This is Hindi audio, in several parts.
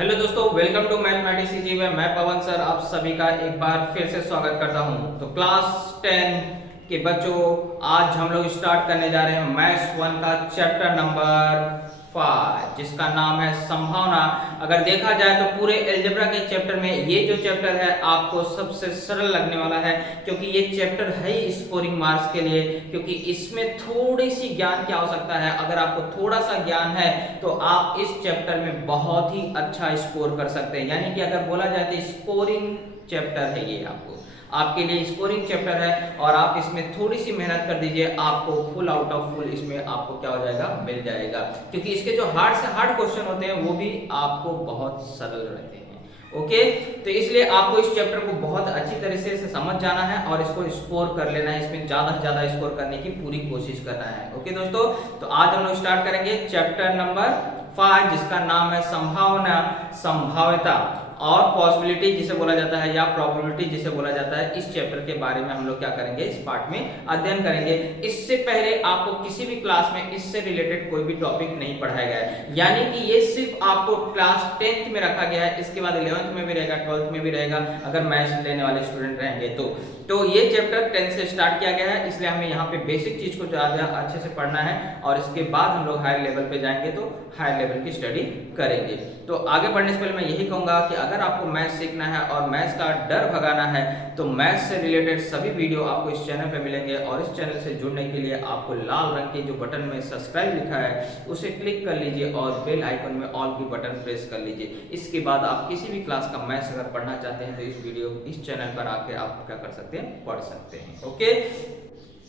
हेलो दोस्तों, वेलकम टू मैथमेटिक्स सीजी में मैं पवन सर आप सभी का एक बार फिर से स्वागत करता हूं। तो क्लास 10 के बच्चों, आज हम लोग स्टार्ट करने जा रहे हैं मैथ्स 1 का चैप्टर नंबर 5 जिसका नाम है संभावना। अगर देखा जाए तो पूरे अलजेब्रा के चैप्टर में ये जो चैप्टर है आपको सबसे सरल लगने वाला है, क्योंकि ये चैप्टर है ही स्कोरिंग मार्क्स के लिए, क्योंकि इसमें थोड़ी सी ज्ञान की आवश्यकता है। अगर आपको थोड़ा सा ज्ञान है तो आप इस चैप्टर में बहुत ही अच्छा स्कोर कर सकते हैं। यानी कि अगर बोला जाए तो स्कोरिंग चैप्टर है ये, आपके लिए स्कोरिंग चैप्टर है और आप इसमें थोड़ी सी मेहनत कर दीजिए, आपको फुल आउट ऑफ फुल इसमें आपको क्या हो जाएगा, मिल जाएगा। क्योंकि इसके जो हार्ड से हार्ड क्वेश्चन होते हैं वो भी आपको बहुत सरल रहते हैं। ओके, तो इसलिए आपको इस चैप्टर को बहुत अच्छी तरह से समझ जाना है और इसको स्कोर कर लेना है, इसमें ज्यादा से ज्यादा स्कोर करने की पूरी कोशिश करना है। ओके दोस्तों, तो आज हम लोग स्टार्ट करेंगे चैप्टर नंबर 5 जिसका नाम है संभावना, संभाव्यता और पॉसिबिलिटी जिसे बोला जाता है या प्रोबेबिलिटी जिसे बोला जाता है। इस चैप्टर के बारे में हम लोग क्या करेंगे, इस पार्ट में अध्ययन करेंगे। इससे पहले आपको किसी भी क्लास में इससे रिलेटेड कोई भी टॉपिक नहीं पढ़ाया गया है, यानी कि ये सिर्फ आपको क्लास 10th में रखा गया है। इसके बाद 11th में भी रहेगा, 12th में भी रहेगा, अगर मैथ्स लेने वाले स्टूडेंट रहेंगे तो ये चैप्टर 10 से स्टार्ट किया गया है, इसलिए हमें यहाँ पे बेसिक चीज को ज्यादा अच्छे से पढ़ना है और इसके बाद हम लोग हायर लेवल पे जाएंगे तो हायर लेवल की स्टडी करेंगे। तो आगे बढ़ने से पहले मैं यही कहूंगा कि अगर आपको मैथ्स सीखना है और मैथ्स का डर भगाना है तो मैथ्स से रिलेटेड सभी वीडियो आपको इस चैनल पे मिलेंगे और इस चैनल से जुड़ने के लिए आपको लाल रंग के जो बटन में सब्सक्राइब लिखा है उसे क्लिक कर लीजिए और बेल आइकन में ऑल की बटन प्रेस कर लीजिए। इसके बाद आप किसी भी क्लास का मैथ्स अगर पढ़ना चाहते हैं तो इस वीडियो इस चैनल पर आके आप क्या कर सकते हैं, पढ़ सकते हैं। ओके,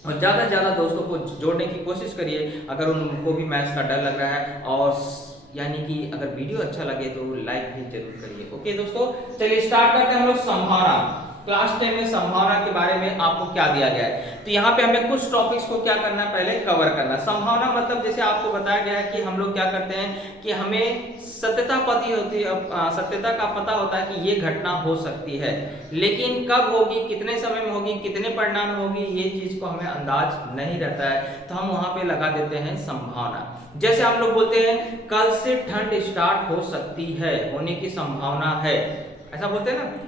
और ज़्यादा से ज़्यादा दोस्तों को जोड़ने की कोशिश करिए अगर उनको भी मैथ्स का डर लग रहा है, और यानी कि अगर वीडियो अच्छा लगे तो लाइक भी जरूर करिए। ओके दोस्तों, चलिए स्टार्ट करते हैं हम लोग संभावना। क्लास 10 में संभावना के बारे में आपको क्या दिया गया है, तो यहाँ पे हमें कुछ टॉपिक्स को क्या करना है, पहले कवर करना। संभावना मतलब जैसे आपको बताया गया है कि हम लोग क्या करते हैं कि हमें सत्यता पता होती है, सत्यता का पता होता है कि ये घटना हो सकती है, लेकिन कब होगी, कितने समय में होगी, कितने परिणाम में होगी, ये चीज को हमें अंदाज नहीं रहता है, तो हम वहां पे लगा देते हैं संभावना। जैसे हम लोग बोलते हैं कल से ठंड स्टार्ट हो सकती है, होने की संभावना है, ऐसा बोलते हैं ना।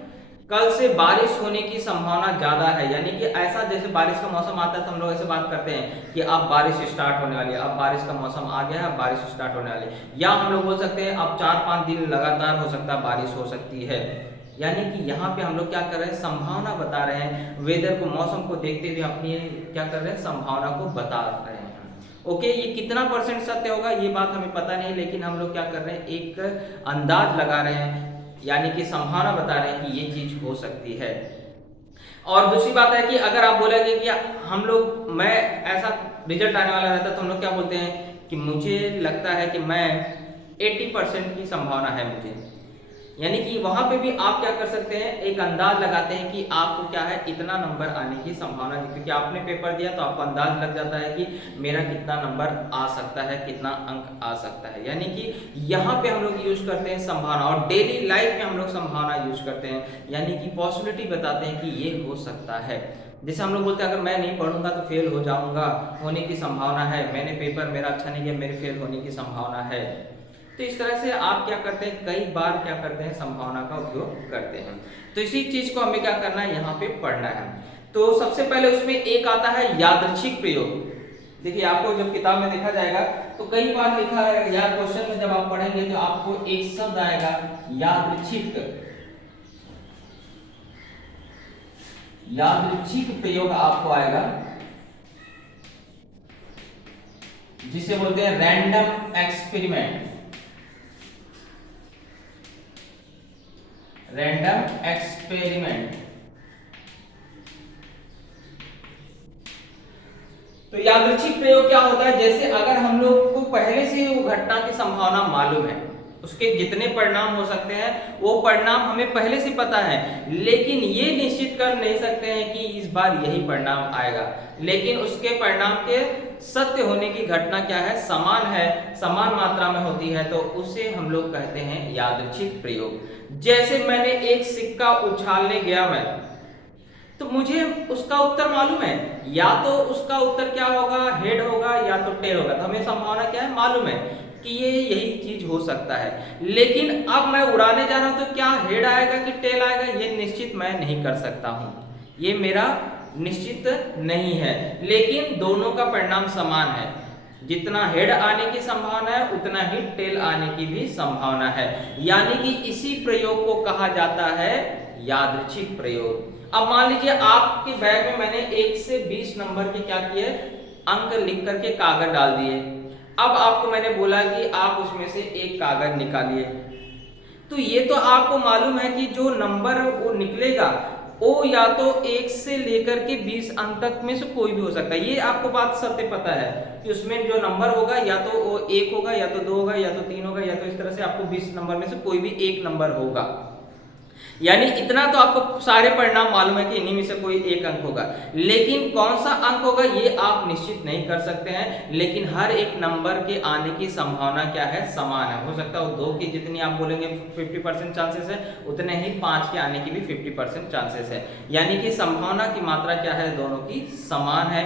कल से बारिश होने की संभावना ज्यादा है, यानी कि ऐसा जैसे बारिश का मौसम आता है तो हम लोग ऐसे बात करते हैं कि अब बारिश स्टार्ट होने वाली है, अब बारिश का मौसम आ गया है, अब बारिश स्टार्ट होने वाली है। या हम लोग बोल सकते हैं अब 4-5 दिन लगातार हो सकता है बारिश हो सकती है। यानी कि यहाँ पे हम लोग क्या कर रहे हैं, संभावना बता रहे हैं, वेदर को, मौसम को देखते हुए अपनी क्या कर रहे हैं, संभावना को बता रहे हैं। ओके, ये कितना परसेंट सत्य होगा ये बात हमें पता नहीं, लेकिन हम लोग क्या कर रहे हैं, एक अंदाज लगा रहे हैं, यानी कि संभावना बता रहे हैं कि ये चीज हो सकती है। और दूसरी बात है कि अगर आप बोलेंगे कि हम लोग, मैं ऐसा रिजल्ट आने वाला रहता तो हम लोग क्या बोलते हैं कि मुझे लगता है कि मैं 80% की संभावना है मुझे, यानी कि वहां पे भी आप क्या कर सकते हैं, एक अंदाज लगाते हैं कि आपको क्या है, इतना नंबर आने की संभावना है, क्योंकि आपने पेपर दिया तो आपको अंदाज लग जाता है कि मेरा कितना नंबर आ सकता है, कितना अंक आ सकता है। यानी कि यहाँ पे हम लोग यूज करते हैं संभावना, और डेली लाइफ में हम लोग संभावना यूज करते हैं, यानी कि पॉसिबिलिटी बताते हैं कि ये हो सकता है। जैसे हम लोग बोलते हैं अगर मैं नहीं पढ़ूंगा तो फेल हो जाऊंगा, होने की संभावना है, मैंने पेपर मेरा अच्छा नहीं किया, मेरे फेल होने की संभावना है। तो इस तरह से आप क्या करते हैं, कई बार क्या करते हैं, संभावना का उपयोग करते हैं। तो इसी चीज को हमें क्या करना है, यहाँ पे पढ़ना है। तो सबसे पहले उसमें एक आता है यादृच्छिक प्रयोग। देखिए आपको जब किताब में देखा जाएगा तो कई बार लिखा है, या क्वेश्चन में जब आप पढ़ेंगे तो आपको एक शब्द आएगा यादृच्छिक, यादृच्छिक प्रयोग आपको आएगा, जिसे बोलते हैं रैंडम एक्सपेरिमेंट, रैंडम एक्सपेरिमेंट। तो यादृच्छिक प्रयोग क्या होता है, जैसे अगर हम लोग को पहले से वो घटना की संभावना मालूम है, उसके जितने परिणाम हो सकते हैं वो परिणाम हमें पहले से पता है, लेकिन ये निश्चित कर नहीं सकते हैं कि इस बार यही परिणाम आएगा, लेकिन उसके परिणाम के सत्य होने की घटना क्या है, समान है, समान मात्रा में होती है, तो उसे हम लोग कहते हैं यादृच्छिक प्रयोग। जैसे मैंने एक सिक्का उछालने गया मैं, तो मुझे उसका उत्तर मालूम है, या तो उसका उत्तर क्या होगा, हेड होगा या तो टेल होगा, तो हमें संभावना क्या है, मालूम है। कि ये यही चीज हो सकता है, लेकिन अब मैं उड़ाने जा रहा हूं तो क्या हेड आएगा कि टेल आएगा ये निश्चित मैं नहीं कर सकता हूं, ये मेरा निश्चित नहीं है। लेकिन दोनों का परिणाम समान है, जितना हेड आने की संभावना है उतना ही टेल आने की भी संभावना है, यानी कि इसी प्रयोग को कहा जाता है यादृच्छिक प्रयोग। अब मान लीजिए आपके बैग में मैंने 1 से 20 नंबर के क्या किए, अंक लिख करके कागज डाल दिए। अब आपको मैंने बोला कि आप उसमें से एक कागज निकालिए, तो ये तो आपको मालूम है कि जो नंबर वो निकलेगा वो या तो 1 से लेकर के 20 अंक तक में से कोई भी हो सकता है, ये आपको बात सत्य पता है कि उसमें जो नंबर होगा या तो वो 1 होगा या तो 2 होगा या तो 3 होगा या तो इस तरह से आपको 20 नंबर में से कोई भी एक नंबर होगा, यानी इतना तो आपको सारे परिणाम मालूम है कि इन्हीं में से कोई एक अंक होगा। लेकिन कौन सा अंक होगा ये आप निश्चित नहीं कर सकते हैं, लेकिन हर एक नंबर के आने की संभावना क्या है, समान है। हो सकता है 2 की जितनी आप बोलेंगे 50% चांसेस है, उतने ही 5 के आने की भी 50% चांसेस है, यानी कि संभावना की मात्रा क्या है, दोनों की समान है।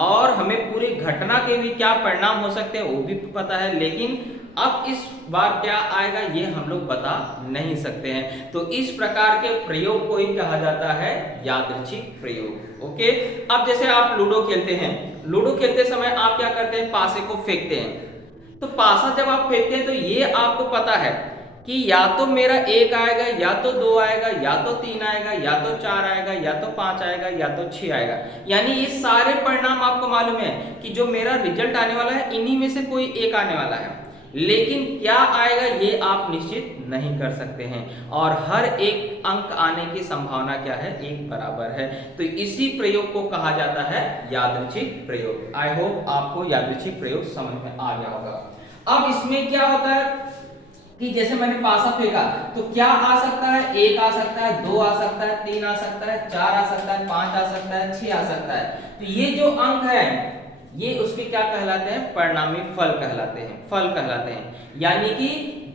और हमें पूरी घटना के भी क्या परिणाम हो सकते हैं वो भी पता है, लेकिन अब इस बार क्या आएगा ये हम लोग बता नहीं सकते हैं। तो इस प्रकार के प्रयोग को ही कहा जाता है यादृच्छिक प्रयोग। ओके, अब जैसे आप लूडो खेलते हैं, लूडो खेलते समय आप क्या करते हैं, पासे को फेंकते हैं। तो पासा जब आप फेंकते हैं तो ये आपको पता है कि या तो मेरा 1 आएगा या तो 2 आएगा या तो 3 आएगा या तो 4 आएगा या तो 5 आएगा या तो 6 आएगा, यानी ये सारे परिणाम आपको मालूम है कि जो मेरा रिजल्ट आने वाला है इन्हीं में से कोई एक आने वाला है, लेकिन क्या आएगा ये आप निश्चित नहीं कर सकते हैं। और हर एक अंक आने की संभावना क्या है, एक बराबर है। तो इसी प्रयोग को कहा जाता है यादृच्छिक प्रयोग। आई होप आपको यादृच्छिक प्रयोग समझ में आ गया होगा। अब इसमें क्या होता है कि जैसे मैंने पासा फेंका तो क्या आ सकता है, 1 आ सकता है, 2 आ सकता है, 3 आ सकता है, 4 आ सकता है, 5 आ सकता है, 6 आ सकता है। तो ये जो अंक है ये उसके क्या कहलाते हैं, परिणामी फल कहलाते हैं, फल कहलाते हैं। यानी कि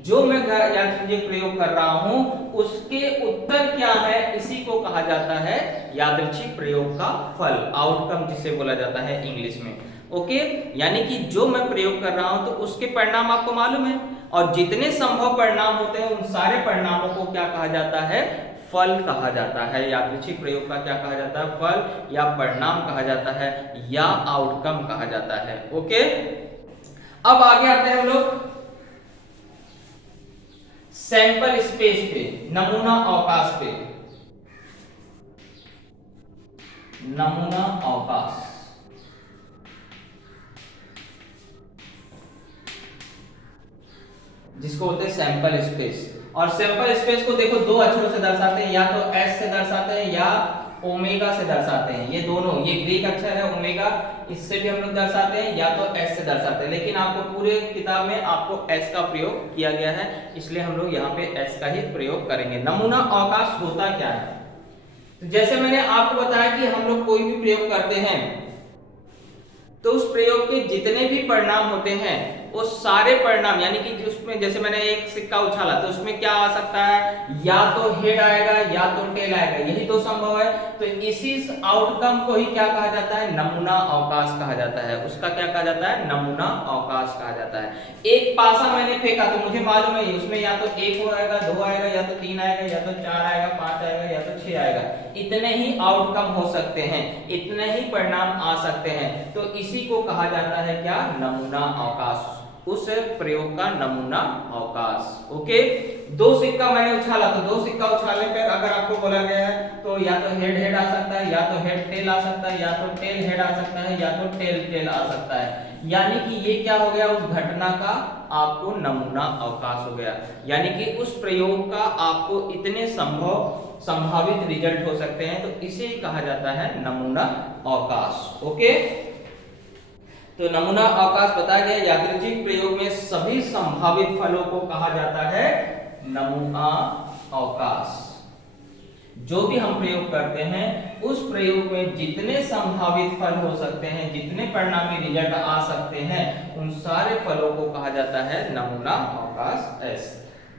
जो मैं यादृच्छिक प्रयोग कर रहा हूं उसके उत्तर क्या है, इसी को कहा जाता है यादृच्छिक प्रयोग का फल, आउटकम जिसे बोला जाता है इंग्लिश में। ओके, यानी कि जो मैं प्रयोग कर रहा हूं तो उसके परिणाम आपको मालूम है, और जितने संभव परिणाम होते हैं उन सारे परिणामों को क्या कहा जाता है, फल कहा जाता है। यादृच्छिक प्रयोग का क्या कहा जाता है, फल या परिणाम कहा जाता है या आउटकम कहा जाता है। ओके, अब आगे आते हैं हम लोग सैंपल स्पेस पे, नमूना अवकाश पे। नमूना अवकाश, जिसको बोलते हैं सैंपल स्पेस। और सैंपल स्पेस को देखो दो अक्षरों से दर्शाते हैं, या तो एस से दर्शाते हैं या ओमेगा से दर्शाते हैं। ये दोनों, ये ग्रीक अक्षर है ओमेगा, इससे भी हम लोग दर्शाते हैं, या तो एस से दर्शाते हैं। लेकिन आपको पूरे किताब में आपको एस का प्रयोग किया गया है, इसलिए हम लोग यहाँ पे एस का ही प्रयोग करेंगे। नमूना अवकाश होता क्या है, तो जैसे मैंने आपको बताया कि हम लोग कोई भी प्रयोग करते हैं तो उस प्रयोग के जितने भी परिणाम होते हैं वो सारे परिणाम, यानी कि उसमें जैसे मैंने एक सिक्का उछाला तो उसमें क्या आ सकता है, या तो हेड आएगा या तो टेल आएगा, यही दो संभव है। तो इसी आउटकम को ही क्या कहा जाता है, नमूना अवकाश कहा जाता है। उसका क्या कहा जाता है, नमूना अवकाश कहा जाता है। एक पासा मैंने फेंका तो मुझे मालूम है उसमें या तो 1 आएगा, 2 आएगा, या तो 3 आएगा, या तो 4 आएगा, 5 आएगा, या तो 6 आएगा। इतने ही आउटकम हो सकते हैं, इतने ही परिणाम आ सकते हैं। तो इसी को कहा जाता है क्या, नमूना अवकाश, उस प्रयोग का नमूना अवकाश। ओके, दो सिक्का मैंने उछाला तो दो सिक्का उछालने पर अगर आपको बोला गया है तो या तो हेड हेड आ सकता है, या तो हेड टेल आ सकता है, या तो टेल हेड आ सकता है, या तो टेल टेल आ सकता है। यानी कि ये क्या हो गया, उस घटना का आपको नमूना अवकाश हो गया, यानी कि उस प्रयोग का आपको इतने संभावित रिजल्ट हो सकते हैं, तो इसे कहा जाता है नमूना अवकाश। ओके, तो नमूना अवकाश बताया गया। यादृच्छिक प्रयोग में सभी संभावित फलों को कहा जाता है नमूना अवकाश। जो भी हम प्रयोग करते हैं उस प्रयोग में जितने संभावित फल हो सकते हैं, जितने परिणामी रिजल्ट आ सकते हैं, उन सारे फलों को कहा जाता है नमूना अवकाश एस।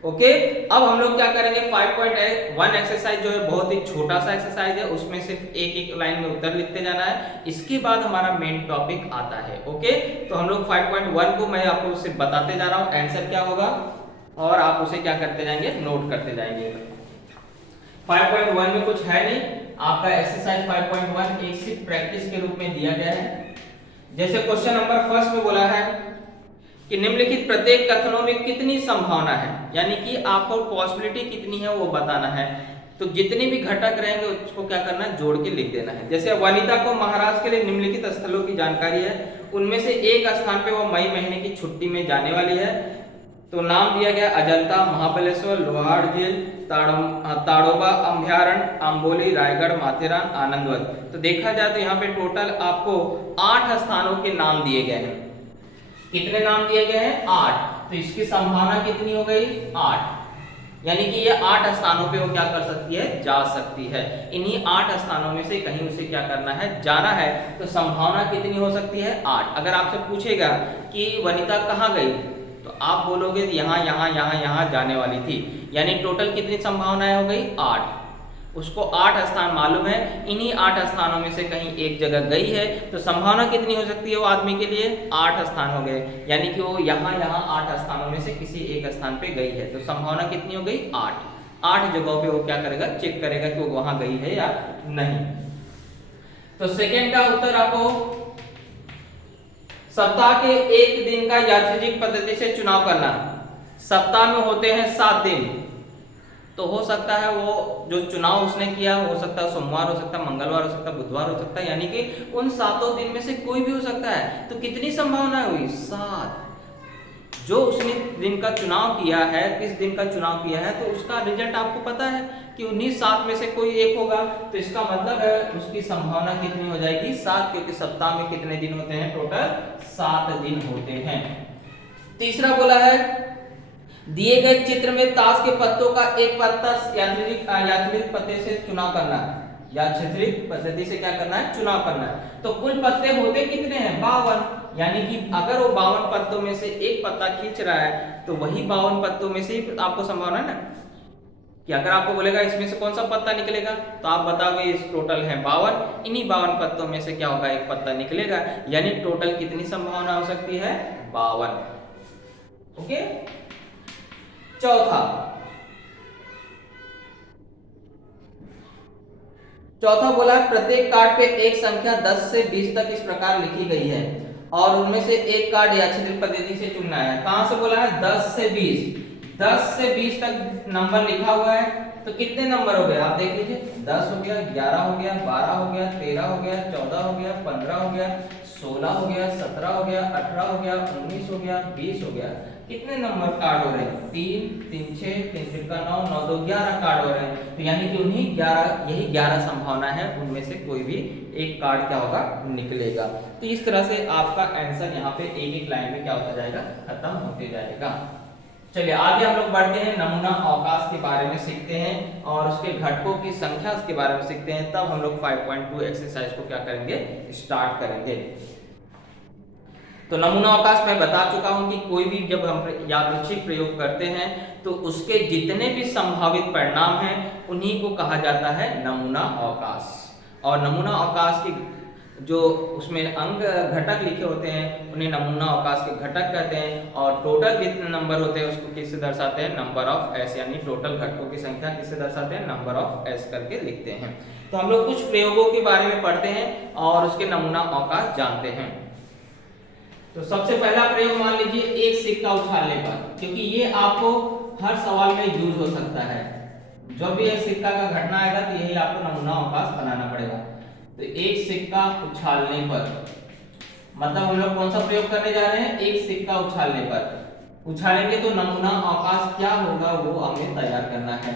ओके, अब हम लोग क्या करेंगे 5.1 एक्सरसाइज जो है बहुत ही छोटा सा एक्सरसाइज है, उसमें सिर्फ एक एक लाइन में उत्तर लिखते जाना है, इसके बाद हमारा मेन टॉपिक आता है। ओके, तो हम लोग 5.1 को मैं आपको सिर्फ बताते जा रहा हूँ आंसर क्या होगा और आप उसे क्या करते जाएंगे, नोट करते जाएंगे। 5.1 में कुछ है नहीं, आपका एक्सरसाइज 5.1 एक सिर्फ प्रैक्टिस के रूप में दिया गया है। जैसे क्वेश्चन नंबर फर्स्ट में बोला है कि निम्नलिखित प्रत्येक कथनों में कितनी संभावना है, यानी कि आपको पॉसिबिलिटी कितनी है वो बताना है। तो जितने भी घटक रहेंगे उसको क्या करना है, जोड़ के लिख देना है। जैसे वनिता को महाराष्ट्र के लिए निम्नलिखित स्थलों की जानकारी है, उनमें से एक स्थान पे वो मई महीने की छुट्टी में जाने वाली है। तो नाम दिया गया अजंता, महाबलेश्वर, लोहार झील, ताड़ोबा अभयारण्य, आंबोली, रायगढ़, माथेरान, आनंदवन। तो देखा जाए तो यहाँ पे टोटल आपको 8 स्थानों के नाम दिए गए हैं। कितने नाम दिए गए हैं, 8। तो इसकी संभावना कितनी हो गई, 8, यानी कि ये 8 स्थानों पे वो क्या कर सकती है, जा सकती है। इन्हीं 8 स्थानों में से कहीं उसे क्या करना है, जाना है। तो संभावना कितनी हो सकती है, 8। अगर आपसे पूछेगा कि वनिता कहाँ गई, तो आप बोलोगे यहाँ यहाँ यहाँ यहाँ जाने वाली थी, यानी टोटल कितनी संभावनाएं हो गई, 8। उसको 8 स्थान मालूम है, इन्हीं 8 स्थानों में से कहीं एक जगह गई है। तो संभावना कितनी हो सकती है वो आदमी के लिए, 8 स्थान हो गए, यानी कि वो यहाँ यहाँ 8 स्थानों में से किसी एक स्थान पे गई है। तो संभावना कितनी हो गई, 8 जगहों पे वो क्या करेगा, चेक करेगा कि वो वहां गई है या नहीं। तो सेकेंड का उत्तर आपको सप्ताह के एक दिन का यादृच्छिक पद्धति से चुनाव करना। सप्ताह में होते हैं 7 दिन, तो हो सकता है वो जो चुनाव उसने किया हो सकता है सोमवार, हो सकता है मंगलवार, हो सकता है बुधवार, हो सकता है, यानी कि उन 7 दिन में से कोई भी हो सकता है। तो कितनी संभावना हुई, 7। जो उसने दिन का चुनाव किया है, किस दिन का चुनाव किया है, तो उसका रिजल्ट आपको पता है कि उन्हीं 7 में से कोई एक होगा। तो इसका मतलब है उसकी संभावना कितनी हो जाएगी, 7, क्योंकि सप्ताह में कितने दिन होते हैं, टोटल 7 दिन होते हैं। तीसरा बोला है दिए गए चित्र में ताश के पत्तों का एक पत्ता यादृच्छिक पत्ते से चुनाव करना है। यादृच्छिक पद्धति से क्या करना है, चुनाव करना है। तो कुल पत्ते होते कितने हैं, 52, यानी कि अगर वो 52 पत्तों में से एक पत्ता खींच रहा है तो वही 52 पत्तों में से आपको संभावना है ना कि अगर आपको बोलेगा इसमें से कौन सा पत्ता निकलेगा, तो आप बताओगे इस टोटल है 52, इन्हीं 52 पत्तों में से क्या होगा, एक पत्ता निकलेगा, यानी टोटल कितनी संभावना हो सकती है, 52। ओके, चौथा बोला प्रत्येक कार्ड पे एक संख्या 10 से 20 तक इस प्रकार लिखी गई है और उनमें से एक कार्ड यादृच्छिक पद्धति से चुनना है। कहां से बोला है, 10 से 20। 10 से 20 तक नंबर लिखा हुआ है, तो कितने नंबर हो गए आप देख लीजिए, 10 हो गया, 11 हो गया, 12 हो गया, 13 हो गया, 14 हो गया, 15 हो गया, 16 हो गया, 17 हो गया, 18 हो गया, 19 हो गया, 20 हो गया। कितने नंबर कार्ड हो रहे हैं, 3 3 6 3 6 9 9 2 11 कार्ड हो रहे हैं। तो यानी कि उन्हीं 11, यही 11 संभावना है, उनमें से कोई भी एक कार्ड क्या होगा, निकलेगा। तो इस तरह से आपका आंसर यहाँ पे एक एक लाइन में क्या होता जाएगा, खत्म होते जाएगा। चलिए आगे हम लोग बढ़ते हैं, नमूना अवकाश के बारे में सीखते हैं और उसके घटकों की संख्या के बारे में सीखते हैं। तब हम लोग 5.2 एक्सरसाइज को क्या करेंगे, स्टार्ट करेंगे। तो नमूना अवकाश मैं बता चुका हूं कि कोई भी जब हम यादृच्छिक प्रयोग करते हैं तो उसके जितने भी संभावित परिणाम हैं उन्हीं को कहा जाता है नमूना अवकाश। और नमूना अवकाश की जो उसमें अंक घटक लिखे होते हैं उन्हें नमूना अवकाश के घटक कहते हैं। और टोटल जितने नंबर होते हैं उसको किससे दर्शाते हैं, नंबर ऑफ एस, यानी टोटल घटकों की संख्या किससे दर्शाते हैं, नंबर ऑफ एस करके लिखते हैं। तो हम लोग कुछ प्रयोगों के बारे में पढ़ते हैं और उसके नमूना अवकाश जानते हैं। तो सबसे पहला प्रयोग मान लीजिए एक सिक्का उछालने पर, क्योंकि ये आपको हर सवाल में यूज हो सकता है। जब भी एक सिक्का का घटना आएगा तो यही आपको नमूना अवकाश बनाना पड़ेगा। तो एक सिक्का उछालने पर मतलब हम लोग कौन सा प्रयोग करने जा रहे हैं, एक सिक्का उछालने पर। उछालेंगे तो नमूना अवकाश क्या होगा वो हमें तैयार करना है।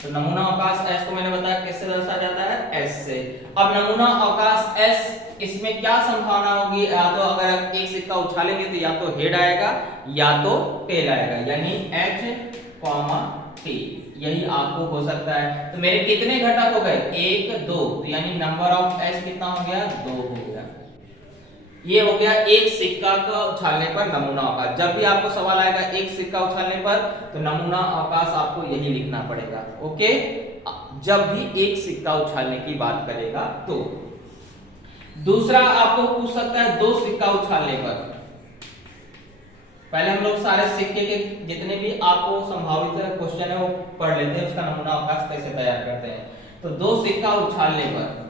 तो नमूना अवकाश एस को मैंने बताया किससे दर्शाया जाता है, एस से। अब नमूना अवकाश एस, इसमें क्या संभावना होगी, या तो अगर आप एक सिक्का उछालेंगे तो या तो हेड आएगा या तो टेल आएगा, यानी एच कॉमा टी, यही आपको हो सकता है। तो मेरे कितने घटक हो गए, 1 2, तो यानी नंबर ऑफ एस कितना हो गया, 2 हो गया। ये हो गया एक सिक्का का उछालने पर नमूना अवकाश। जब भी आपको सवाल आएगा एक सिक्का उछालने पर, तो नमूना अवकाश आपको यही लिखना पड़ेगा। ओके, जब भी एक सिक्का उछालने की बात करेगा तो। दूसरा आपको पूछ सकता है दो सिक्का उछालने पर। पहले हम लोग सारे सिक्के के जितने भी आपको संभावित क्वेश्चन है वो पढ़ लेते हैं, उसका नमूना अवकाश कैसे तैयार करते हैं। तो दो सिक्का उछालने पर,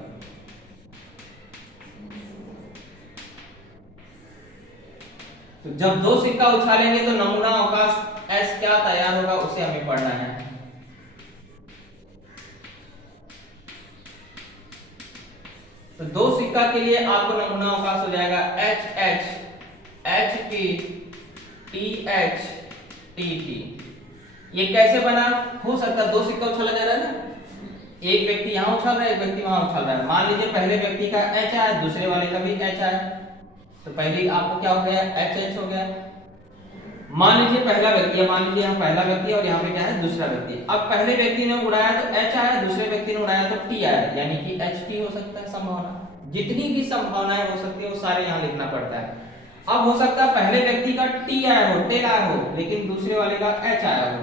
तो जब दो सिक्का उछालेंगे तो नमूना अवकाश एस क्या तैयार होगा उसे हमें पढ़ना है। तो दो सिक्का के लिए आपको नमूना अवकाश हो जाएगा H H H T T H T T. ये कैसे बना? हो सकता है दो सिक्का उछाला जा रहा है ना, एक व्यक्ति यहां उछाल रहा है, एक व्यक्ति वहां उछाल रहा है। मान लीजिए पहले व्यक्ति का एच आया, दूसरे वाले का भी एच आया, तो पहले आपको क्या हो गया? एच एच हो गया। मान लीजिए पहला व्यक्ति है, मान लीजिए यहाँ पहला व्यक्ति है और यहाँ पे क्या है? दूसरा व्यक्ति। अब पहले व्यक्ति ने उड़ाया तो एच आया, दूसरे व्यक्ति ने उड़ाया तो टी आया, यानी कि एच टी हो सकता है संभावना। जितनी भी संभावनाएं हो सकती है वो सारे यहाँ लिखना पड़ता है। अब हो सकता है पहले व्यक्ति का टी आया हो, टेल आया हो, लेकिन दूसरे वाले का एच आया हो,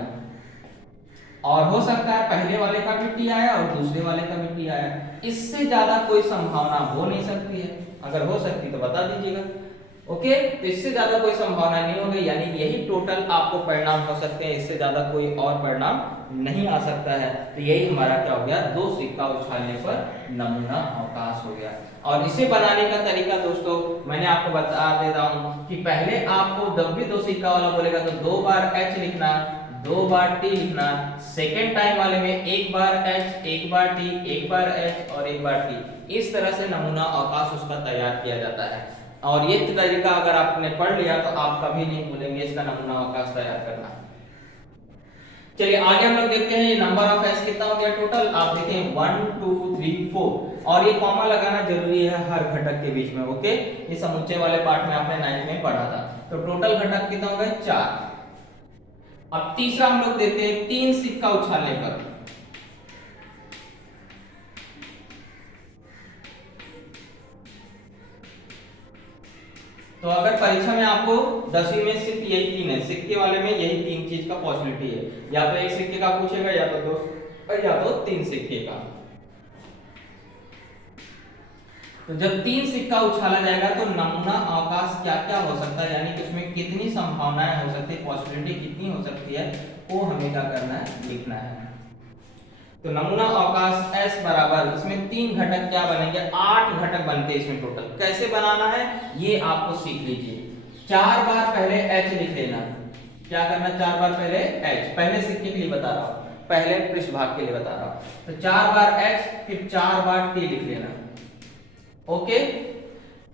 और हो सकता है पहले वाले का भी टी आया और दूसरे वाले का भी टी आया। इससे ज्यादा कोई संभावना हो नहीं सकती है। अगर हो सकती तो बता दीजिएगा। ओके, तो इससे ज्यादा कोई संभावना नहीं होगी, यानी यही टोटल आपको परिणाम हो सकते हैं, इससे ज्यादा कोई और परिणाम नहीं आ सकता है। तो यही हमारा क्या हो गया? दो सिक्का उछालने पर नमूना अवकाश हो गया। और इसे बनाने का तरीका दोस्तों मैंने आपको बता देता हूं कि पहले आपको जब भी दो सिक्का वाला बोलेगा तो दो बार एच लिखना, दो बार टी लिखना। सेकेंड टाइम वाले में एक बार एच, एक बार टी, एक बार एच और एक बार टी। इस तरह से नमूना अवकाश उसका तैयार किया जाता है। और ये तरीका अगर आपने पढ़ लिया तो आप कभी नहीं भूलेंगे इसका नमूना अवकाश तैयार करना। चलिए आगे हम लोग देखते हैं नंबर ऑफ एस कितना हो गया टोटल। आप देखें 1 2 3 4 और ये कॉमा लगाना जरूरी है हर घटक के बीच में। ओके, ये समुच्चय वाले पार्ट में आपने 9th में पढ़ा था। तो टोटल घटक कितना हो गए? 4। अब तीसरा हम लोग देते हैं 3 सिक्का उछालने पर। तो अगर परीक्षा में आपको 10वीं में सिर्फ यही 3 है, सिक्के वाले में यही 3 चीज का पॉसिबिलिटी है, या तो एक सिक्के का पूछेगा, या तो दो, या तो 3 सिक्के का। तो जब 3 सिक्का उछाला जाएगा तो नमूना अवकाश क्या क्या हो सकता है, यानी कि उसमें कितनी संभावनाएं हो सकती है, पॉसिबिलिटी कितनी हो सकती है, वो हमें क्या करना है? लिखना है। तो नमूना अवकाश S बराबर, इसमें 3 घटक क्या बनेंगे? 8 घटक बनते हैं इसमें टोटल। कैसे बनाना है ये आपको सीख लीजिए। 4 बार पहले H लिख लेना। क्या करना? 4 बार पहले H, पहले सिक्के के लिए बता रहा हूं, पहले पृष्ठभाग के लिए बता रहा हूं। तो 4 बार H, फिर 4 बार T लिख लेना। ओके,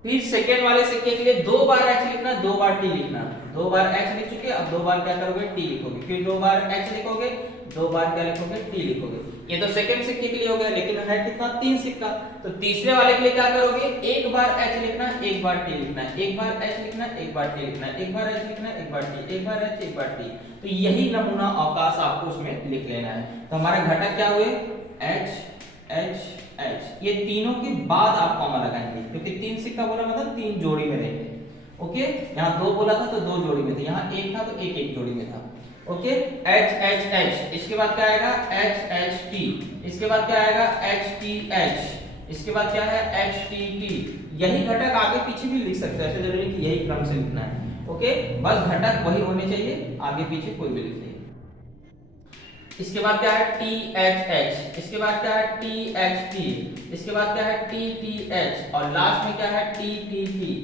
फिर सेकेंड वाले सिक्के के लिए 2 बार H लिखना, 2 बार T लिखना। 2 बार H लिख चुके, अब 2 बार क्या करोगे? T लिखोगे, फिर 2 बार H लिखोगे, 2 बार क्या लिखोगे? T लिखोगे। ये तो सेकंड सिक्के के लिए हो गया, लेकिन है कितना? 3 सिक्का। तो तीसरे वाले के लिए क्या करोगे? एक बार H लिखना, एक बार T लिखना, एक बार H लिखना, एक बार T लिखना, एक बार H लिखना, एक बार T, एक बार H, एक बार T। तो यही नमूना अवकाश आपको उसमें लिख लेना है। तो हमारे घटक क्या हुए? H H H। ये तीनों के बाद आप कॉमा लगाएंगे, क्योंकि 3 सिक्का बोला मतलब 3 जोड़ी में रहेंगे। ओके, यहाँ 2 बोला था तो 2 जोड़ी में थे, यहाँ 1 था तो 1 1 जोड़ी में था। ओके, H H H, इसके बाद क्या आएगा? H H T, इसके बाद क्या आएगा? H T H, इसके बाद क्या है? H T T। यही घटक आगे पीछे भी लिख सकते हैं, ऐसे जरूरी नहीं कि यही क्रम से लिखना है। ओके, बस घटक वही होने चाहिए, आगे पीछे कोई भी लिख लीजिए। इसके बाद क्या है? T H H, इसके बाद क्या है? T H T, इसके बाद क्या है? T T H, और लास्ट में क्या है? T T T।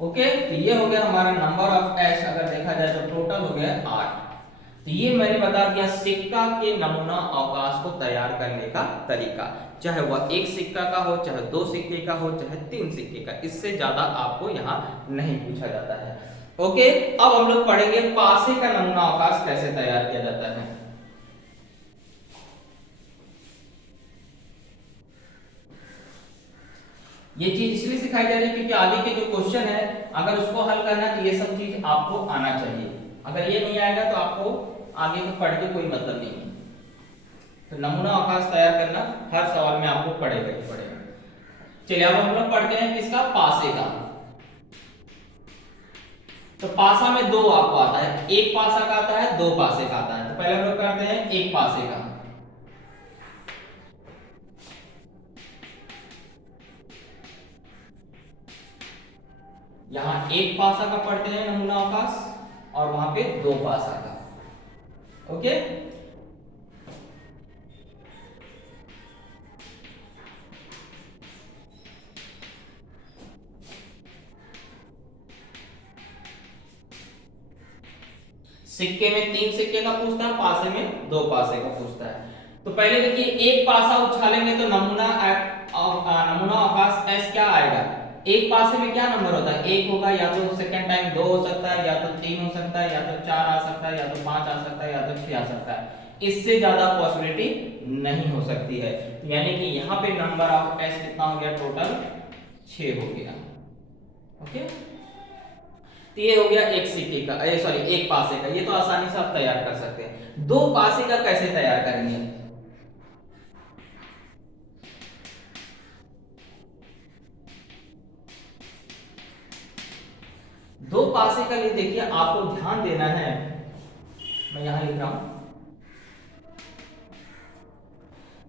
ओके, तो ये हो गया हमारा नंबर ऑफ एस। अगर देखा जाए तो टोटल हो गया 8। तो ये मैंने बता दिया सिक्का के नमूना अवकाश को तैयार करने का तरीका, चाहे वह एक सिक्का का हो, चाहे 2 सिक्के का हो, चाहे 3 सिक्के का। इससे ज्यादा आपको यहाँ नहीं पूछा जाता है। ओके, अब हम लोग पढ़ेंगे पासे का नमूना अवकाश कैसे तैयार किया जाता है। ये चीज इसलिए सिखाई जा रही है क्योंकि आगे के जो क्वेश्चन है अगर उसको हल करना है तो ये सब चीज आपको आना चाहिए। अगर ये नहीं आएगा तो आपको आगे में पढ़ के कोई मतलब नहीं है। तो नमूना अवकाश तैयार करना हर सवाल में आपको पड़ेगा ही पड़ेगा। चलिए अब हम लोग पढ़ते हैं किसका? पासे का। तो पासा में दो आपको आता है, एक पासा का आता है, दो पासे का आता है। तो पहले हम लोग करते हैं एक पासे का। यहां एक पासा का पढ़ते हैं नमूना अवकाश और वहां पे दो पासा का। ओके, सिक्के में तीन सिक्के का पूछता है, पासे में दो पासे का पूछता है। तो पहले देखिए एक पासा उछालेंगे तो नमूना अवकाश एस क्या आएगा। एक पासे में क्या नंबर होता है, एक होगा, या तो सेकंड टाइम दो हो सकता है, या तो तीन हो सकता है, या तो चार आ सकता है, या तो पांच आ सकता है, या तो छह आ सकता है। इससे ज्यादा पॉसिबिलिटी नहीं हो सकती है। यानी कि यहाँ पे नंबर ऑफ एस कितना हो गया, टोटल 6 हो गया। ओके, तो ये हो गया एक सिक्के का, सॉरी एक पासे का। ये तो आसानी से आप तैयार कर सकते हैं। दो पासे का कैसे तैयार करेंगे। दो पासे का लिए देखिए आपको ध्यान देना है, मैं यहां लिख रहा हूं।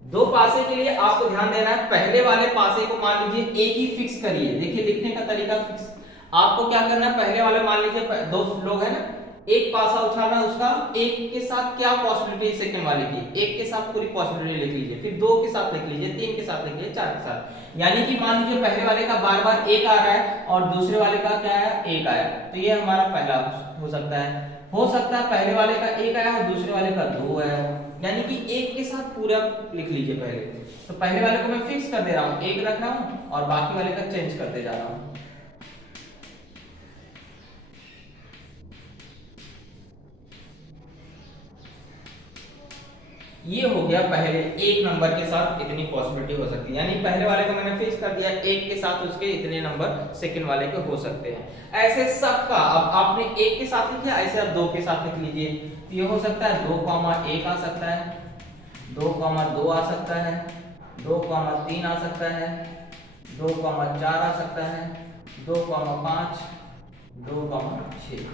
दो पासे के लिए आपको ध्यान देना है, पहले वाले पासे को मान लीजिए एक ही फिक्स करिए। देखिए लिखने का तरीका फिक्स, आपको क्या करना है, पहले वाले मान लीजिए दो लोग हैं ना, एक पासा उछालना, उसका एक के साथ क्या पॉसिबिलिटी, सेकंड वाले की एक के साथ पूरी पॉसिबिलिटी लिख लीजिए, फिर दो के साथ लिख लीजिए, तीन के साथ लिख लीजिए, चार के साथ। यानी कि मान लीजिए पहले वाले का बार बार एक आ रहा है और दूसरे वाले का क्या है, एक आया, तो ये हमारा पहला हो सकता है। हो सकता है पहले वाले का एक आया और दूसरे वाले का दो आया, यानी कि एक के साथ पूरा लिख लीजिए पहले। तो पहले वाले को मैं फिक्स कर दे रहा हूं, एक रख रहा हूं और बाकी वाले का चेंज करते जा रहा हूं। ये हो गया पहले एक नंबर के साथ इतनी पॉसिबिलिटी हो सकती है, यानी पहले वाले को मैंने फिक्स कर दिया, एक के साथ उसके इतने नंबर सेकंड वाले के हो सकते हैं। ऐसे सबका, अब आपने एक के साथ लिख लिया, ऐसे आप दो के साथ लिख लीजिए। तो ये हो सकता है 2,1 आ सकता है, 2,2 आ सकता है, 2,3 आ सकता है, 2,4 आ सकता है, 2,5, 2,6।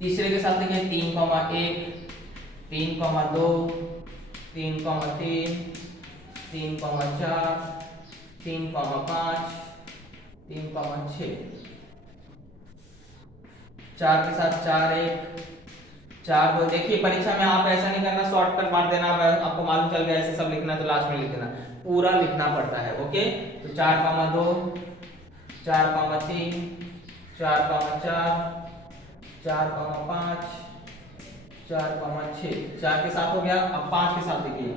तीसरे के साथ लिखें 3,1, 3,2, 3,3, 3,4, 3,5, 3,6। चार के साथ 4,1, 4,2। देखिए परीक्षा में आप ऐसा नहीं करना शॉर्टकट मार देना, आपको मालूम चल गया ऐसे सब लिखना तो लास्ट में लिख देना, पूरा लिखना पड़ता है। ओके, तो 4,2, 4,3, 4,4, 4,5, 4,6। चार के साथ हो गया, अब पांच के साथ लिखिए।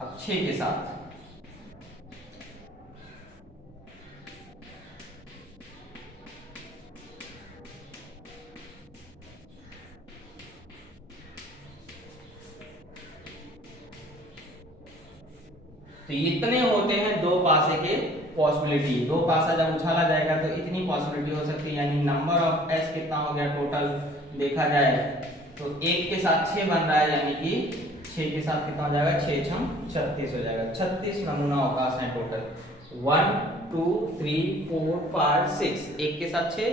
अब 6 के साथ, तो इतने होते हैं दो पासे के पॉसिबिलिटी। दो पासा जब उछाला जाएगा तो इतनी पॉसिबिलिटी हो सकती है, यानी नंबर ऑफ एस कितना हो गया टोटल देखा जाए तो एक के साथ 6 बन रहा है, यानी कि 6 के साथ कितना हो जाएगा, 6 6 36 हो जाएगा। 36 नमूना अवकाश है टोटल। 1 2 3 4 5 6, एक के साथ 6,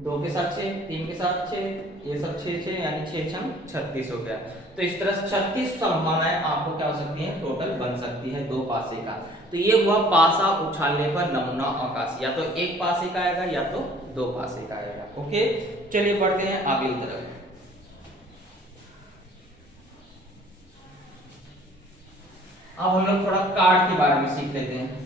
दो के साथ 6, तीन के साथ 6, ये सब 6 6, यानी 6 6 36 हो गया। तो इस तरह 36 संभावनाएं आपको क्या हो सकती है, टोटल बन सकती है दो पासे का। तो ये हुआ पासा उछालने पर नमूना अवकाश, या तो एक पासे का आएगा या तो दो पासे का आएगा। ओके, चलिए बढ़ते हैं आगे की तरफ। अब हम लोग थोड़ा कार्ड के बारे में सीख लेते हैं।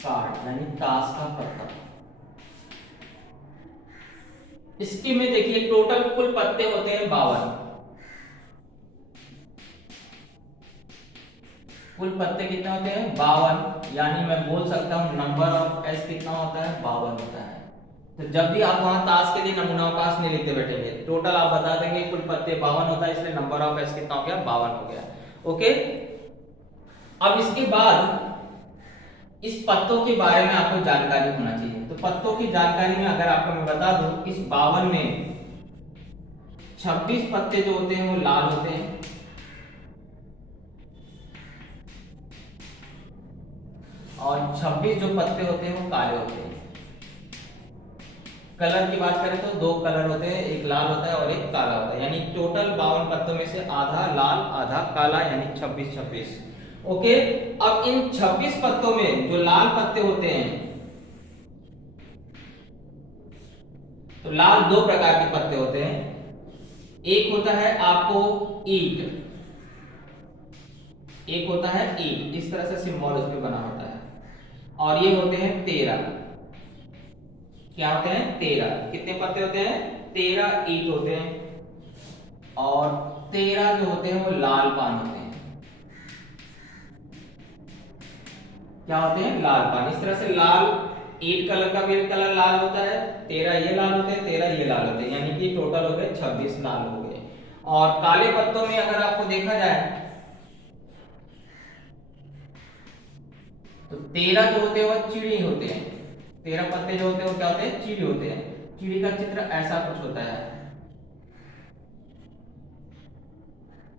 कार्ड यानी ताश का पत्ता। इसके में देखिए टोटल कुल पत्ते होते हैं 52। कुल पत्ते कितने होते हैं 52, यानी मैं बोल सकता हूँ नंबर ऑफ एस कितना होता है 52 होता है। तो जब भी आप वहां ताश के लिए नमूना अवकाश नहीं लिखते बैठेंगे, टोटल आप बता देंगे कुल पत्ते 52 होता है, इसलिए नंबर ऑफ एस कितना हो गया 52 हो गया। ओके, अब इसके बाद इस पत्तों के बारे में आपको जानकारी होना चाहिए। तो पत्तों की जानकारी में अगर आपको मैं बता दूं, इस 52 में 26 पत्ते जो होते हैं वो लाल होते हैं, और 26 जो पत्ते होते हैं वो काले होते हैं। कलर की बात करें तो दो कलर होते हैं, एक लाल होता है और एक काला होता है, यानी टोटल 52 पत्तों में से आधा लाल आधा काला, यानी 26-26। ओके, अब इन 26 पत्तों में जो लाल पत्ते होते हैं, तो लाल दो प्रकार के पत्ते होते हैं। एक होता है आपको ईट, एक होता है ईट, इस तरह से सिंबल उस पे बना होता है, और ये होते हैं 13। क्या होते हैं 13। कितने पत्ते होते हैं 13 ईट होते हैं, और 13 जो होते हैं वो लाल पान होते हैं। क्या होते हैं लाल पान। इस तरह से लाल ईट कलर का भी कलर लाल होता है, 13 ये लाल होते हैं, 13 ये लाल होते हैं, यानी कि टोटल हो गए 26 लाल हो गए। और काले पत्तों में अगर आपको देखा जाए तो 13 जो होते हैं वो चिड़ी होते हैं। 13 पत्ते जो होते हैं वो क्या होते हैं चिड़ी होते हैं। चिड़ी का चित्र ऐसा कुछ होता है।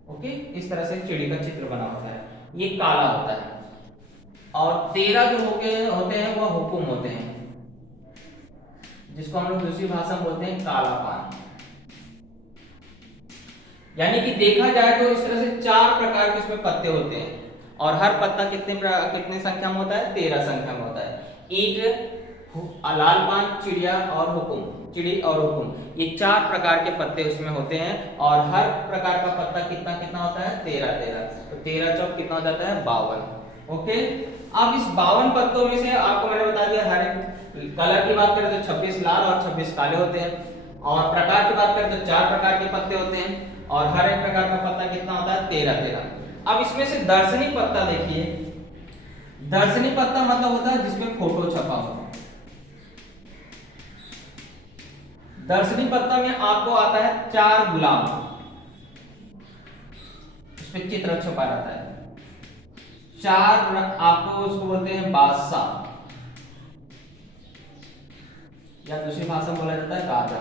ओके, इस तरह से चिड़ी का चित्र बना होता है, ये काला होता है। और 13 जो होते हैं वह हुकुम होते हैं, जिसको हम लोग दूसरी भाषा में बोलते हैं काला पान। यानी कि देखा जाए तो इस तरह से 4 प्रकार के इसमें पत्ते होते हैं, और हर पत्ता कितने संख्या में होता है 13 संख्या में होता है। ईट, लाल पान, चिड़िया और हुकुम, चिड़ी और हुकुम, ये 4 प्रकार के पत्ते उसमें होते हैं, और हर प्रकार का पत्ता कितना कितना होता है 13। तो 13 चौक कितना हो जाता है 52। ओके, अब इस 52 पत्तों में से आपको मैंने बता दिया, हर एक कलर की बात करें तो 26 लाल और 26 काले होते हैं, और प्रकार की बात करें तो 4 प्रकार के पत्ते होते हैं, और हर एक प्रकार का पत्ता कितना होता है 13। अब इसमें से दर्शनी पत्ता देखिए, दर्शनी पत्ता मतलब होता है जिसमें फोटो छपा हो। दर्शनी पत्ता में आपको आता है 4 गुलाब, इसमें चित्र छपा रहता है। 4 आपको उसको बोलते हैं बादशाह, या दूसरी भाषा में बोला जाता है राजा।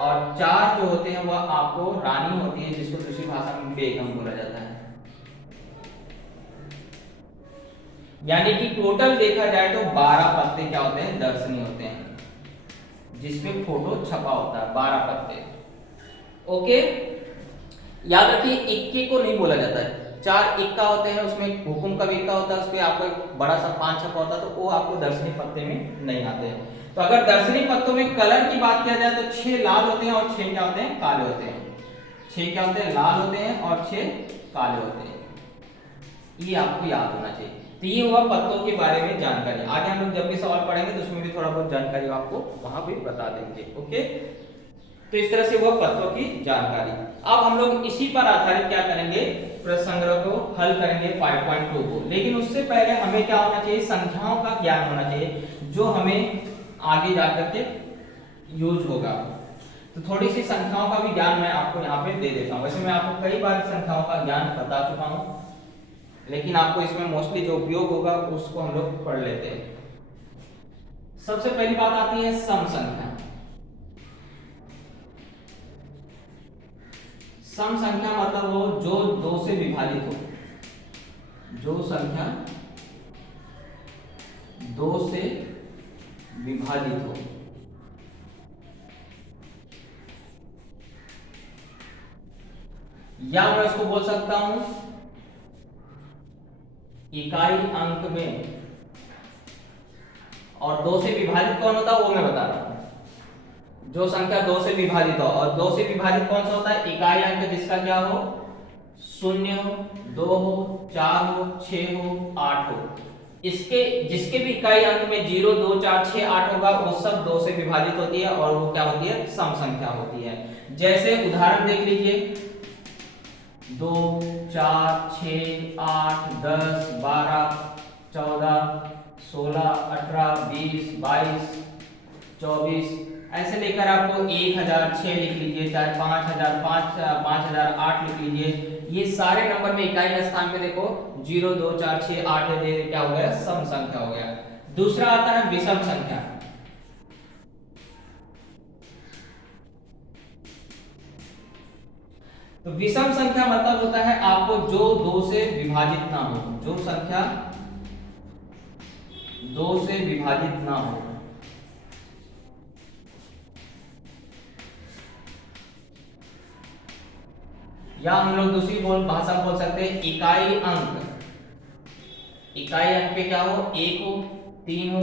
और 4 जो होते हैं वह आपको रानी होती है, जिसको दूसरी भाषा में बेगम बोला जाता है। यानी कि टोटल देखा जाए तो 12 पत्ते क्या होते हैं दर्शनी होते हैं, जिसमें फोटो छपा होता है 12 पत्ते। ओके, याद रखिए इक्के को नहीं बोला जाता है, 4 इक्का होते हैं, उसमें हुकुम का भी इक्का होता है, उसपे आपको एक बड़ा सा पान छपा होता है, तो वो आपको दर्शनी पत्ते में नहीं आते हैं। तो अगर दर्शनी पत्तों में कलर की बात किया जाए तो 6 लाल होते हैं और 6 क्या होते हैं काले होते हैं। 6 क्या होते हैं लाल होते हैं और 6 काले होते हैं, ये आपको याद होना चाहिए। तो ये हुआ पत्तों के बारे में जानकारी। आगे हम लोग जब भी सवाल पढ़ेंगे तो उसमें भी थोड़ा बहुत जानकारी आपको वहां पे बता देंगे। ओके, तो इस तरह से हुआ पत्तों की जानकारी। अब हम लोग इसी पर आधारित क्या करेंगे, प्रश्न संग्रह को हल करेंगे 5.2 को। लेकिन उससे पहले हमें क्या होना चाहिए, संख्याओं का ज्ञान होना चाहिए, जो हमें आगे जाकर के यूज होगा। तो थोड़ी सी संख्याओं का भी ज्ञान मैं आपको यहाँ पे दे देता हूँ। वैसे मैं आपको कई बार संख्याओं का ज्ञान बता चुका हूँ, लेकिन आपको इसमें मोस्टली जो उपयोग होगा उसको हम लोग पढ़ लेते हैं। सबसे पहली बात आती है सम संख्या। सम संख्या मतलब वो जो 2 से विभाजित हो, जो संख्या 2 से विभाजित हो। या मैं इसको बोल सकता हूं इकाई अंक में, और 2 से विभाजित कौन होता है वो मैं बता रहा हूं। जो संख्या 2 से विभाजित हो, और 2 से विभाजित कौन सा होता है इकाई अंक जिसका क्या हो 0 हो, 2 हो, 4 हो, 6 हो, 8 हो। इसके जिसके भी इकाई अंक में 0, 2, 4, 6, 8 होगा वो सब 2 से विभाजित होती है, और वो क्या होती है सम संख्या होती है। जैसे उदाहरण देख लीजिए, 2 4 6 8 10 12 14 16 18 20 22 24 ऐसे लेकर आपको 1006 लिख लीजिए, चाहे 5000 5008 लिख लीजिए। ये सारे नंबर में इकाई स्थान में देखो 0 2 4 6 8 है, क्या हो गया? सम संख्या हो गया। दूसरा आता है विषम संख्या। तो विषम संख्या मतलब होता है आपको जो 2 से विभाजित ना हो, जो संख्या 2 से विभाजित ना हो। या हम लोग दूसरी भाषा बोल सकते हैं इकाई अंक। इकाई अंक पे क्या हो? 1 हो, 3 हो,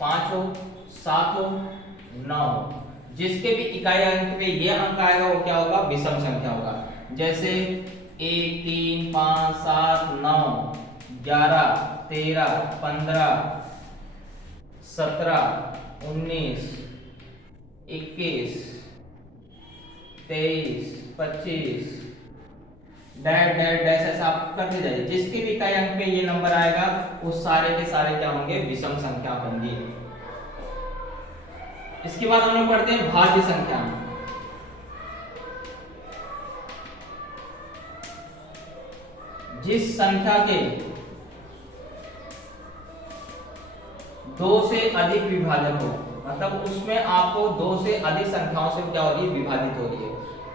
5 हो, 7 हो, 9 हो। जिसके भी इकाई अंक पे ये अंक आएगा वो क्या होगा? विषम संख्या होगा। जैसे 1 3 5 7 9 11 13 15 17 19 21 23 25 डैश डैश डैश ऐसा आप करते जाइए। जिसके भी इकाई अंक पे ये नंबर आएगा वो सारे के सारे क्या होंगे? विषम संख्या होंगी। इसके बाद हम लोग पढ़ते हैं भाज्य संख्या। जिस संख्या के 2 से अधिक विभाजक हो, मतलब उसमें आपको 2 से अधिक संख्याओं से क्या हो रही है? विभाजित हो रही है।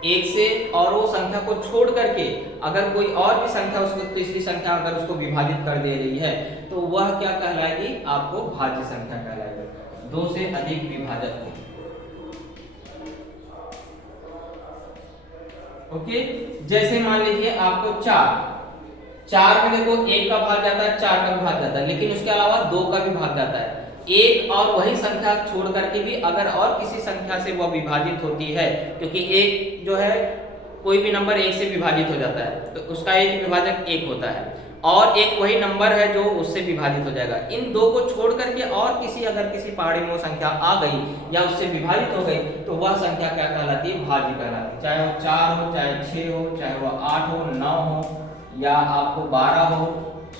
एक से और वो संख्या को छोड़ करके अगर कोई और भी संख्या उसको तीसरी संख्या अगर उसको विभाजित कर दे रही है तो वह क्या कहलाएगी? आपको भाज्य संख्या कहलाएगी। 2 से अधिक विभाजक हो। ओके, जैसे मान लीजिए आपको 4 में देखो 1 का भाग जाता है, 4 का भी भाग जाता है, लेकिन उसके अलावा 2 का भी भाग जाता है। एक और वही संख्या छोड़ करके भी अगर और किसी संख्या से वह विभाजित होती है, क्योंकि एक जो है कोई भी नंबर 1 से विभाजित हो जाता है तो उसका एक विभाजक 1 होता है, और एक वही नंबर है जो उससे विभाजित हो जाएगा। इन दो को छोड़ करके और किसी अगर किसी पहाड़ी में वो संख्या आ गई या उससे विभाजित हो गई तो वह संख्या क्या कहलाती है? भाज्य कहलाती है। चाहे वो 4 हो, चाहे 6 हो, चाहे वो 8 हो, 9 हो, या आपको 12 हो,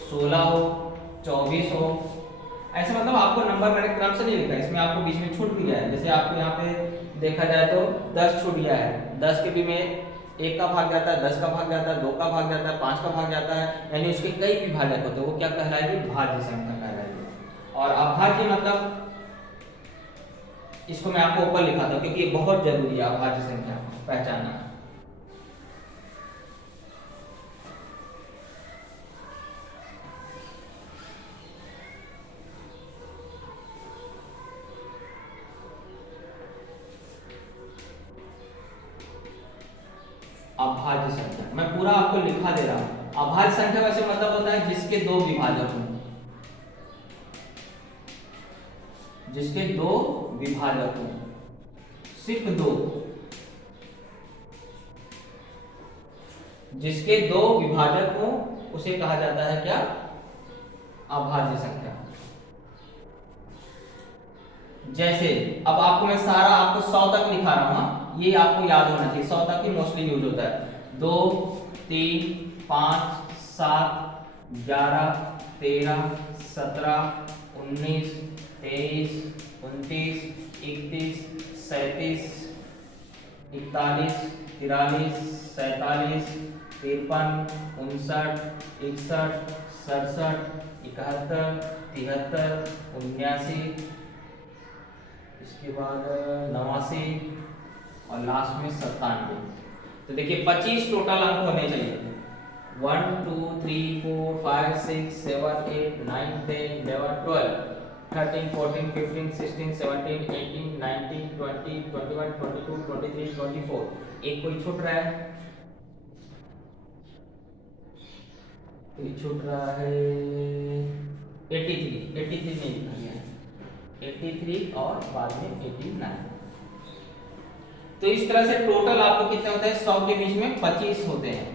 16 हो, 24 हो। ऐसे मतलब आपको नंबर मैंने क्रम से नहीं लिखा, इसमें आपको बीच में छूट दिया है। जैसे आपको यहाँ पे देखा जाए तो 10 छूट गया है, 10 के भी में 1 का भाग जाता है, 10 का भाग जाता है, 2 का भाग जाता है, 5 का भाग जाता है, यानी उसके कई विभाजक होते हैं। वो क्या कहलाएगी? भाज्य संख्या कहलाएगी। और अभाज्य मतलब इसको मैं आपको ऊपर लिखा था क्योंकि ये बहुत जरूरी है अभाज्य संख्या पहचानना। अभाज्य संख्या मैं पूरा आपको लिखा दे रहा हूं। अभाज्य संख्या वैसे मतलब होता है जिसके 2 विभाजक हों, जिसके 2 विभाजक हों, सिर्फ 2, जिसके 2 विभाजक हों उसे कहा जाता है क्या? अभाज्य संख्या। जैसे अब आपको मैं सारा आपको 100 तक लिखा रहा हूं, ये आपको याद होना चाहिए। 100 तक ही मोस्टली यूज होता है। 2 3 5 7 11 13 17 19 23 29 31 37 41 43 47 53 59 61 67 71 73 79, इसके बाद 89 और लास्ट में 97। तो देखिए 25 टोटल अंक होने चाहिए। 1 2 3 4 5 6 7 8 9 10 11 12 13 14 15 16 17 18 19 20 21 22 23 24। एक कोई छूट रहा है? कोई छूट रहा है 83 नहीं लिखा गया है, 83 और बाद में 89। तो इस तरह से टोटल आपको कितने होते हैं? 100 के बीच में 25 होते हैं,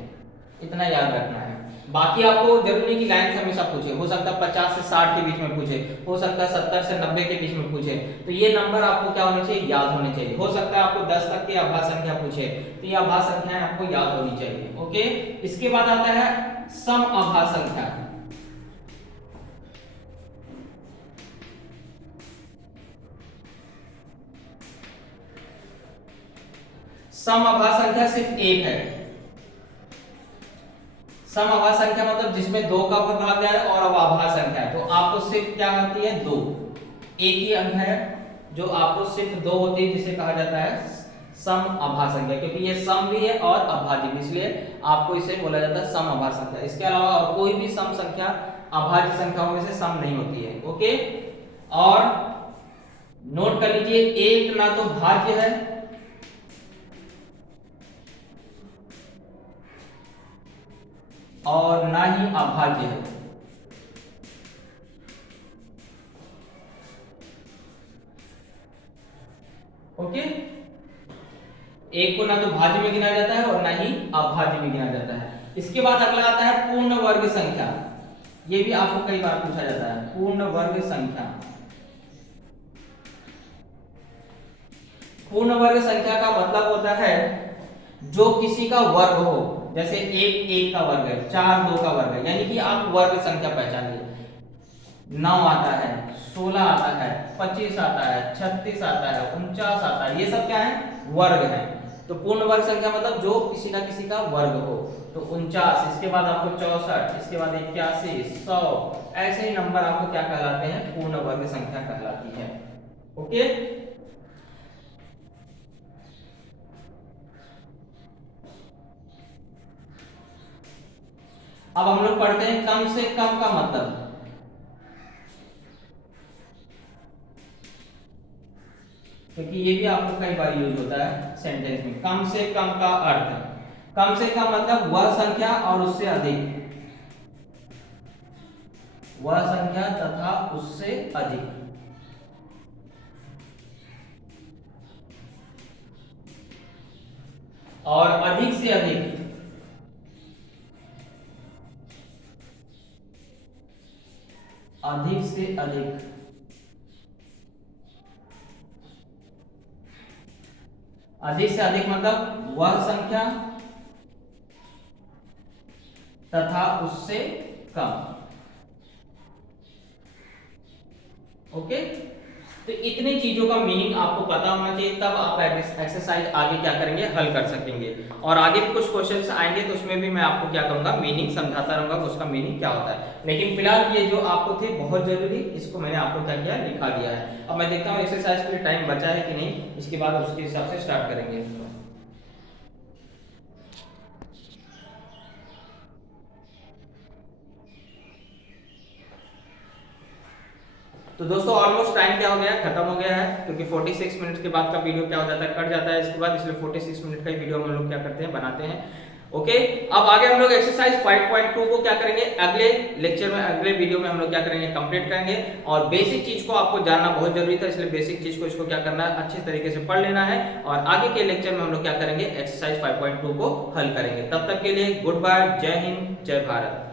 इतना याद रखना है। बाकी आपको जरूरी नहीं कि लाइन से हमेशा पूछे, हो सकता है 50 से 60 के बीच में पूछे, हो सकता है 70 से 90 के बीच में पूछे। तो ये नंबर आपको क्या होने चाहिए, याद होने चाहिए। हो सकता है आपको 10 तक की आभास संख्या पूछे, तो ये आभास संख्याएं आपको याद होनी चाहिए। ओके, इसके बाद आता है सम आभास संख्या। सम आभास संख्या सिर्फ एक है। सम आभास संख्या मतलब जिसमें 2 का भाग जाए और अब आभास संख्या है, तो आपको सिर्फ क्या होती है, 2। एक ही अंक है जो आपको सिर्फ 2 होती है, जिसे कहा जाता है सम आभास संख्या, क्योंकि ये सम भी है और अभाज्य भी, इसलिए आपको इसे बोला जाता है सम आभास संख्या। इसके अलावा और कोई भी सम संख्या अभाज्य संख्याओं में से सम नहीं होती है। ओके, और नोट कर लीजिए, एक ना तो भाज्य है और ना ही अभाज्य है। ओके, एक को ना तो भाज्य में गिना जाता है और ना ही अभाज्य में गिना जाता है। इसके बाद अगला आता है पूर्ण वर्ग संख्या। ये भी आपको कई बार पूछा जाता है, पूर्ण वर्ग संख्या। पूर्ण वर्ग संख्या का मतलब होता है जो किसी का वर्ग हो, जैसे 1 1 का वर्ग है, 4 2 का वर्ग है, यानी कि आप वर्ग संख्या पहचानिए। 9 आता है, 16 आता है, 25 आता है, 36 आता है, 49 आता है, ये सब क्या है, वर्ग है। तो पूर्ण वर्ग संख्या मतलब जो किसी ना किसी का वर्ग हो। तो 49, इसके बाद आपको 64, इसके बाद 81, 100, ऐसे ही नंबर आपको क्या कहलाते हैं, पूर्ण वर्ग संख्या कहलाती है। ओके, अब हम लोग पढ़ते हैं कम से कम का मतलब। क्योंकि ये भी आपको कई बार यूज होता है सेंटेंस में। कम से कम का अर्थ, कम से कम मतलब वह संख्या और उससे अधिक, वह संख्या तथा उससे अधिक। और अधिक से अधिक, अधिक से अधिक, अधिक से अधिक मतलब वह संख्या तथा उससे कम। ओके, तो इतनी चीजों का मीनिंग आपको पता होना चाहिए, तब आप एक्सरसाइज आगे क्या करेंगे, हल कर सकेंगे। और आगे भी कुछ क्वेश्चंस आएंगे तो उसमें भी मैं आपको क्या करूंगा, मीनिंग समझाता रहूंगा कि उसका मीनिंग क्या होता है। लेकिन फिलहाल ये जो आपको थे बहुत जरूरी, इसको मैंने आपको क्या किया, लिखा दिया है। अब मैं देखता हूँ एक्सरसाइज के लिए टाइम बचा है कि नहीं, इसके बाद उसके हिसाब से स्टार्ट करेंगे। तो दोस्तों ऑलमोस्ट टाइम क्या हो गया, खत्म हो गया है, क्योंकि 46 मिनट के बाद का वीडियो क्या हो जाता है, कट जाता है इसके बाद, इसलिए 46 मिनट का ही वीडियो हम लोग क्या करते हैं, बनाते हैं। ओके, अब आगे हम लोग एक्सरसाइज 5.2 को क्या करेंगे, अगले लेक्चर में, अगले वीडियो में हम लोग क्या करेंगे, कंप्लीट करेंगे। और बेसिक चीज को आपको जानना बहुत जरूरी था, इसलिए बेसिक चीज को इसको क्या करना है, अच्छे तरीके से पढ़ लेना है। और आगे के लेक्चर में हम लोग क्या करेंगे, एक्सरसाइज 5.2 को हल करेंगे। तब तक के लिए गुड बाय, जय हिंद, जय भारत।